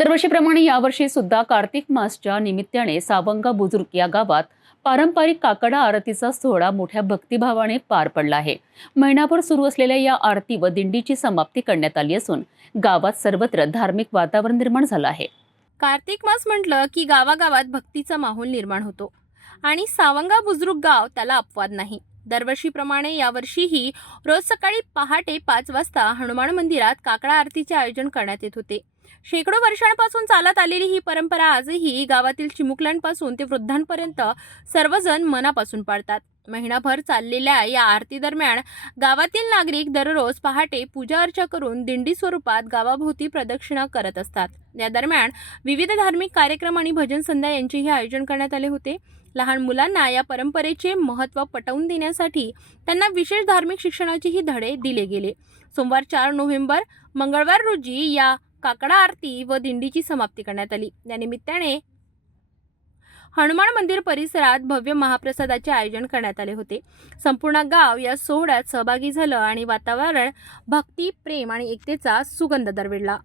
दरवर्षीप्रमाणे यावर्षी सुद्धा कार्तिक मासच्या निमित्ताने सावंगा बुजुर्ग या गावात पारंपरिक काकडा आरतीचा सोहळा मोठ्या भक्तिभावाने पार पडला आहे. महिनाभर सुरू असलेल्या या आरती व दिंडीची समाप्ती करण्यात आली असून गावात सर्वत्र धार्मिक वातावरण निर्माण झालं आहे. कार्तिक मास म्हटलं की गावागावात भक्तीचा माहोल निर्माण होतो आणि सावंगा बुजुर्ग गाव त्याला अपवाद नाही. दरवर्षीप्रमाणे यावर्षीही रोज सकाळी पहाटे पाच वाजता हनुमान मंदिरात काकडा आरतीचे आयोजन करण्यात येत होते. शेकडो वर्षांपासून चालत आलेली ही परंपरा आजही गावातील चिमुकल्यांपासून ते वृद्धांपर्यंत सर्वजण मनापासून पाळतात. महिनाभर चाललेल्या या आरती दरम्यान गावातील नागरिक दररोज पहाटे पूजा अर्चा करून दिंडी स्वरूपात गावाभोवती प्रदक्षिणा करत असतात. या दरम्यान विविध धार्मिक कार्यक्रम आणि भजन संध्या यांचेही आयोजन करण्यात आले होते. लहान मुलांना या परंपरेचे महत्त्व पटवून देण्यासाठी त्यांना विशेष धार्मिक शिक्षणाचेही धडे दिले गेले. सोमवार चार नोव्हेंबर मंगळवार रोजी या काकडा आरती व दिंडीची समाप्ती करण्यात आली. या निमित्ताने हनुमान मंदिर परिसरात भव्य महाप्रसादाचे आयोजन करण्यात आले होते. संपूर्ण गाव या सोहळ्यात सहभागी झालं आणि वातावरण भक्ती प्रेम आणि एकतेचा सुगंध दरविडला.